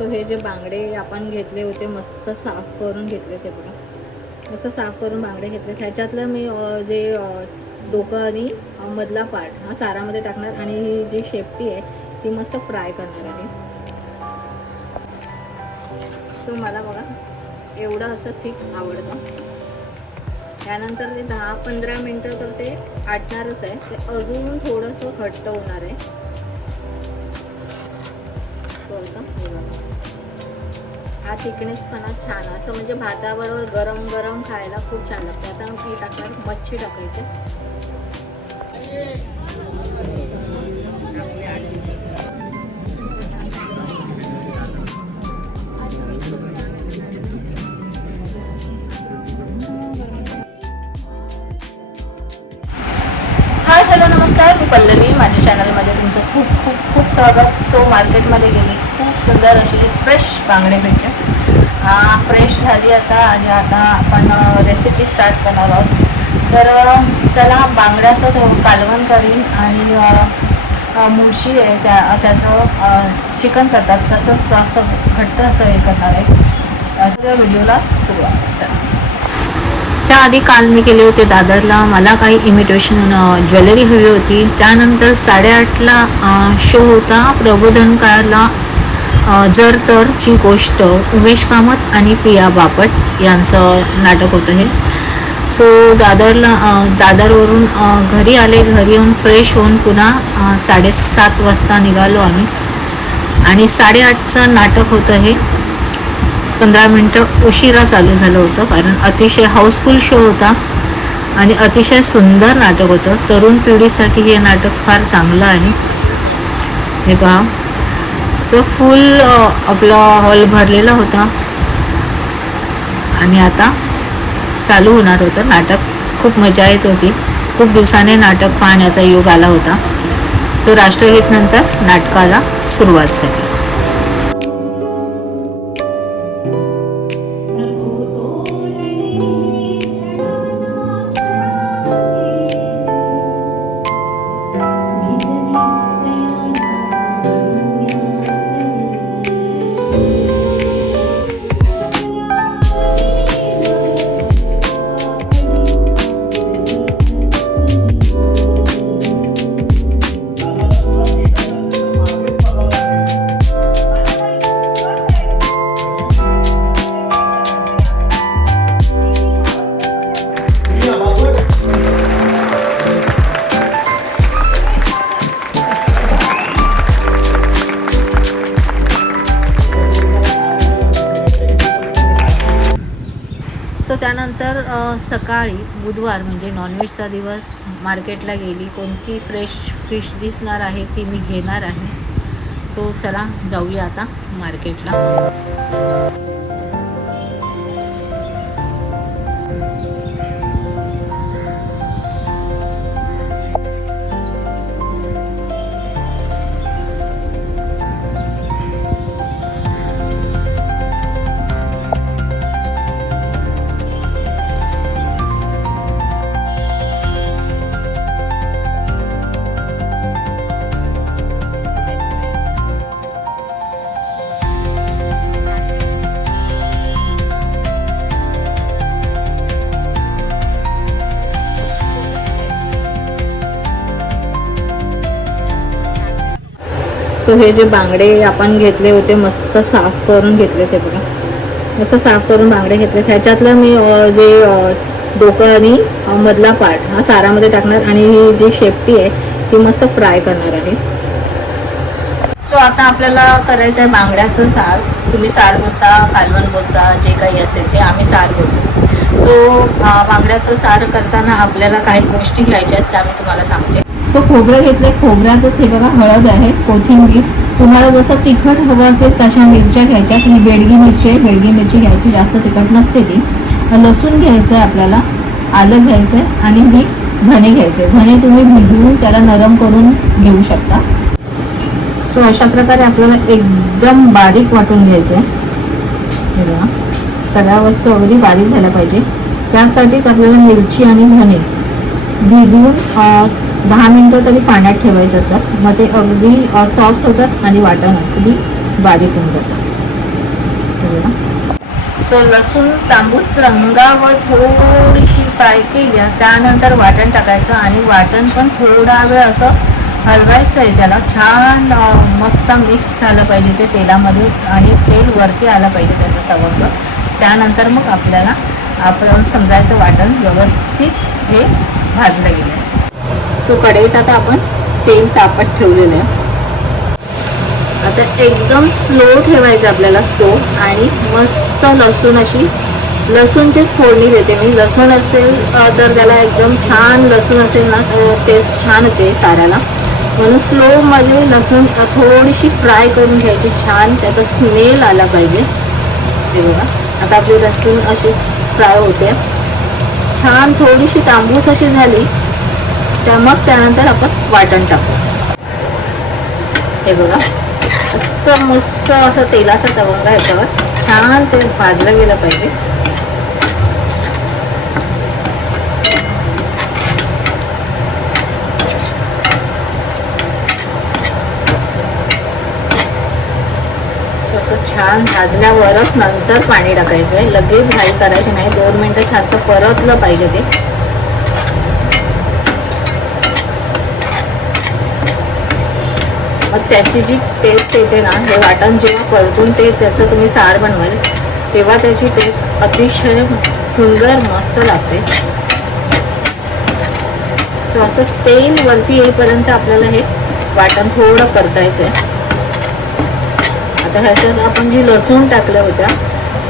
So हे जे बांगडे आपण घेतले होते मस्त साफ करून घेतले ते बघा, मस्त साफ करून बांगडे घेतले. ह्याच्यातलं मी जे डोकं आणि मधला पार्ट हा सारामध्ये टाकणार आणि ही जी शेपटी आहे ती मस्त फ्राय करणार आहे. सो मला बघा एवढं असं थिक आवडतं. त्यानंतर ते 10-15 मिनटं तर ते आटणारच आहे, ते अजून थोडंसं घट्ट होणार आहे. सो असं हा थिकनेसपणा छान असं म्हणजे भाताबरोबर गरम गरम खायला खूप छान लागतं. आता मी टाकणार मच्छी टाकायचे. हाय हॅलो नमस्कार, मी पल्लवी. माझ्या चॅनलमध्ये तुमचं खूप खूप खूप स्वागत. सो मार्केटमध्ये गेली, खूप सुंदर अशी फ्रेश बांगडे भेटले. फ्रेश झाली आता आणि आता आपण रेसिपी स्टार्ट करणार आहोत. तर चला बांगड्याचं थोडं कालवण करीन आणि मुळशी आहे त्याचं चिकन करतात तसंच असं घट्ट असं हे करणार आहे. व्हिडिओला सुरुवात. चला, त्याआधी काल मी गेले होते दादरला. मला काही इमिटेशन ज्वेलरी हवी होती. त्यानंतर 8:30ला शो होता प्रबोधनकारला जर तरची गोष्ट. उमेश कामत आणि प्रिया बापट यांचं नाटक होतं हे. सो दादरवरून घरी आले. घरी येऊन फ्रेश होऊन पुन्हा 7:30 वाजता निघालो आम्ही आणि 8:30चं नाटक होतं हे. 15 मिनटं उशिरा चालू झालं होतं कारण अतिशय हाऊसफुल शो होता आणि अतिशय सुंदर नाटक होतं. तरुण पिढीसाठी हे नाटक फार चांगलं आहे. हे पहा, तो फुल आपला हॉल भरलेला होता आणि आता चालू होणार होतं नाटक. खूप मजा येत होती. खूप दिवसाने नाटक पाहण्याचा योग आला होता. सो राष्ट्रगीत नंतर नाटकाला सुरुवात झाली. सो त्यानंतर सकाळी बुधवार म्हणजे नॉनव्हेजचा दिवस, मार्केटला गेली. कोणती फ्रेश फिश दिसणार आहे ती मी घेणार आहे. तो चला जाऊया आता मार्केटला. सो हे जे बांगडे आपण घेतले होते मस्त साफ करून घेतले ते बघा, मस्त साफ करून बांगडे घेतले. ह्याच्यातलं मी जे डोकं आणि मधला पार्ट हा सारामध्ये टाकणार आणि ही जी शेपटी आहे ती मस्त फ्राय करणार आहे. सो आता आपल्याला करायचं आहे बांगड्याचं सार. तुम्ही सार बोलता, कालवण बोलता, जे काही असेल ते आम्ही सार बोलतो. सो बांगड्याचं सार करताना आपल्याला काही गोष्टी घ्यायच्या आहेत त्या मी तुम्हाला सांगते. सो खोबरं घेतले. खोबऱ्यातच हे बघा हळद आहे, कोथिंबीर. तुम्हाला जसं तिखट हवं असेल तशा मिरच्या घ्यायच्या. ही बेडगी मिरची आहे, बेडगी मिरची घ्यायची, जास्त तिखट नसते ती. लसूण घ्यायचं आहे आपल्याला, आलं घ्यायचं आहे आणि ही धने घ्यायचे. धने तुम्ही भिजवून त्याला नरम करून घेऊ शकता. सो अशा प्रकारे आपल्याला एकदम बारीक वाटून घ्यायचं आहे. हे बघा, सगळ्या वस्तू अगदी बारीक झाल्या पाहिजे. त्यासाठीच आपल्याला मिरची आणि धने भिजवून 10 मिनटं तरी पाण्यात ठेवायचे असतात. मग ते अगदी सॉफ्ट होतात आणि वाटण अगदी बारीक होऊन जातं. सो लसूण तांबूस रंगावर थोडीशी फ्राय केली, त्यानंतर वाटण टाकायचं आणि वाटण पण थोडा वेळ असं हलवायचं आहे. त्याला छान मस्त मिक्स झालं पाहिजे ते तेलामध्ये आणि तेल वरती आलं पाहिजे त्याचं तव्यावर. त्यानंतर मग आपल्याला आपण समजायचं वाटण व्यवस्थित हे भाजलं गेलं आहे. सो कढईत आता आपण तेल तापत ठेवलेलं आहे. आता एकदम स्लो ठेवायचं आपल्याला स्टोव आणि मस्त लसूणचीच फोडणी देते मी. लसूण असेल तर त्याला एकदम छान लसूण असेल ना तर टेस्ट छान होते साऱ्याला, म्हणून स्लोमध्ये लसूण थोडीशी फ्राय करून घ्यायची. छान त्याचा स्मेल आला पाहिजे. हे बघा आता आपली लसूण अशी फ्राय होते छान, थोडीशी तांबूस अशी झाली त्या मग त्यानंतर आपण वाटण टाकू. हे बघा असं मस्त असं तेलाचा तवंगा ह्याच्यावर छान ते भाजलं गेलं पाहिजे. असं छान भाजल्यावरच नंतर पाणी टाकायचं आहे. लगेच घाई करायची नाही, 2 मिनटं छान परतलं पाहिजे ते. मग त्याची जी टेस्ट येते ना, हे वाटण जेव्हा परतून ते त्याचं तुम्ही सार बनवाल तेव्हा त्याची टेस्ट अतिशय सुंदर मस्त लागते. सो असं तेल वरती येईपर्यंत आपल्याला हे वाटण थोडं परतायचं आहे. आता ह्याच्यात आपण जी लसूण टाकल्या होत्या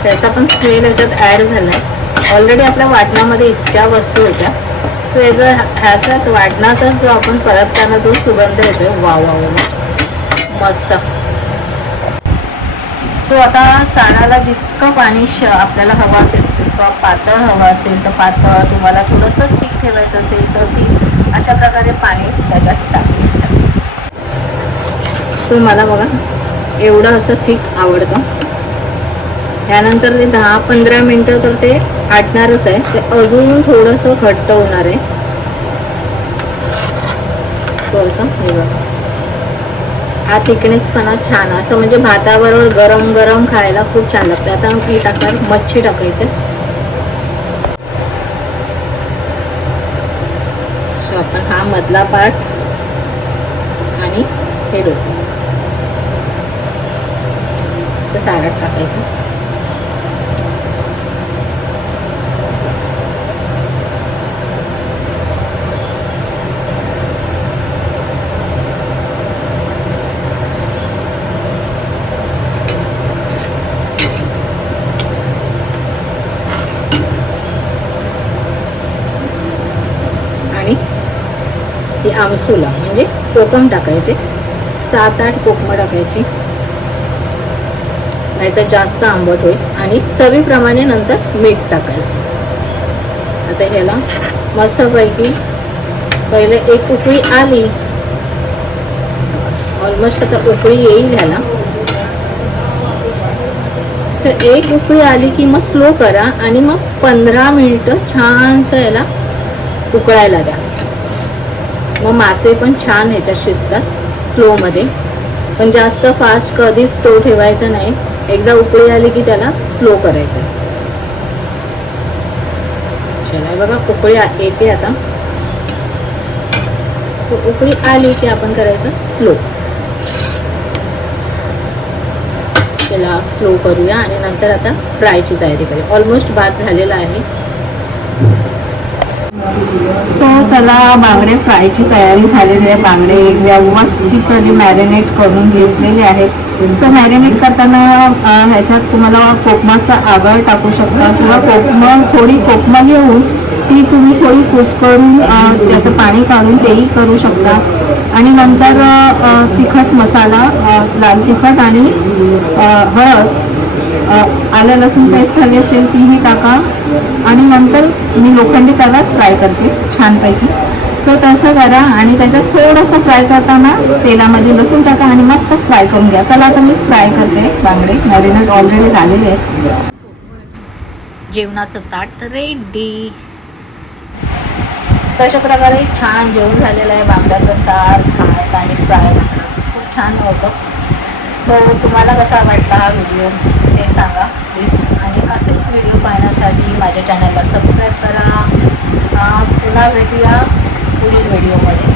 त्याचा पण स्मेल ह्याच्यात ॲड झाला आहे. ऑलरेडी आपल्या वाटणामध्ये इतक्या वस्तू होत्या, तो ह्याचाच वाटणाचाच जो आपण परतताना जो सुगंध येतोय वा वा वा मस्त. सो आता साराला जितकं पाणी आपल्याला हवं असेल, जितकं पातळ हवं असेल तर पातळ, तुम्हाला थोडंसं थिक ठेवायचं असेल तर थिक, अशा प्रकारे पाणी त्याच्यात टाकायचं. सो मला बघा एवढं असं थिक आवडतं. त्यानंतर ते 10-15 मिनटं तर ते आटणारच आहे, ते अजून थोडंसं घट्ट होणार आहे. सो असं हे बघा हा थिकनेसपणा छान असं म्हणजे भाताबरोबर गरम गरम खायला खूप छान लागतं. आता मी टाकणार मच्छी टाकायचे. सो आपण हा मधला पार्ट आणि हे डोकं असं सारट टाकायचं. ही आमसूला म्हणजे कोकम टाकायचे, 7-8 कोकमं टाकायची, नाहीतर जास्त आंबट होईल. आणि चवीप्रमाणे नंतर मीठ टाकायचं. आता ह्याला मस्तपैकी पहिले एक उकळी आली, ऑलमोस्ट आता उकळी येईल ह्याला. तर एक उकळी आली की मग स्लो करा आणि मग 15 मिनिटं छानसं याला उकळायला द्या. मग मासे पण छान ह्याच्यात शिजतात स्लोमध्ये. पण जास्त फास्ट कधीच स्लो ठेवायचं नाही. एकदा उकळी आली की त्याला स्लो करायचं. चला बघा उकळी येते आता. सो उकळी आली की आपण करायचं स्लो. त्याला स्लो करूया आणि नंतर आता फ्रायची तयारी करूया. ऑलमोस्ट भात झालेला आहे. सो चला बांगडे फ्रायची तयारी झालेली आहे. बांगडे व्यवस्थितपणे मॅरिनेट करून घेतलेले आहेत. सो मॅरिनेट करताना ह्याच्यात तुम्हाला कोकमाचा आगळ टाकू शकता किंवा थोडी कोकमं घेऊन ती तुम्ही थोडी कुस्करून त्याचं पाणी काढून तेही करू शकता. आणि नंतर तिखट मसाला, लाल तिखट आणि हळद, आलं लसूण पेस्ट हवी असेल तीही टाका. आणि नंतर मी लोखंडी तव्यात फ्राय करते छानपैकी. सो तसं करा आणि त्याच्यात थोडंसं फ्राय करताना तेलामध्ये लसूण टाका आणि मस्त फ्राय करून घ्या. चला आता मी फ्राय करते. बांगडे मॅरिनेट ऑलरेडी झालेले आहेत. जेवणाचं ताट रेडी. सो अशा प्रकारे छान जेवण झालेलं आहे. बांगड्याचं सार, भात आणि फ्राय खूप छान होतं. सो तुम्हाला कसा वाटला हा व्हिडिओ ते सांगा प्लीज. आणि असेच व्हिडिओ पाहण्यासाठी माझ्या चॅनलला सबस्क्राईब करा. पुन्हा भेटूया पुढील व्हिडिओमध्ये.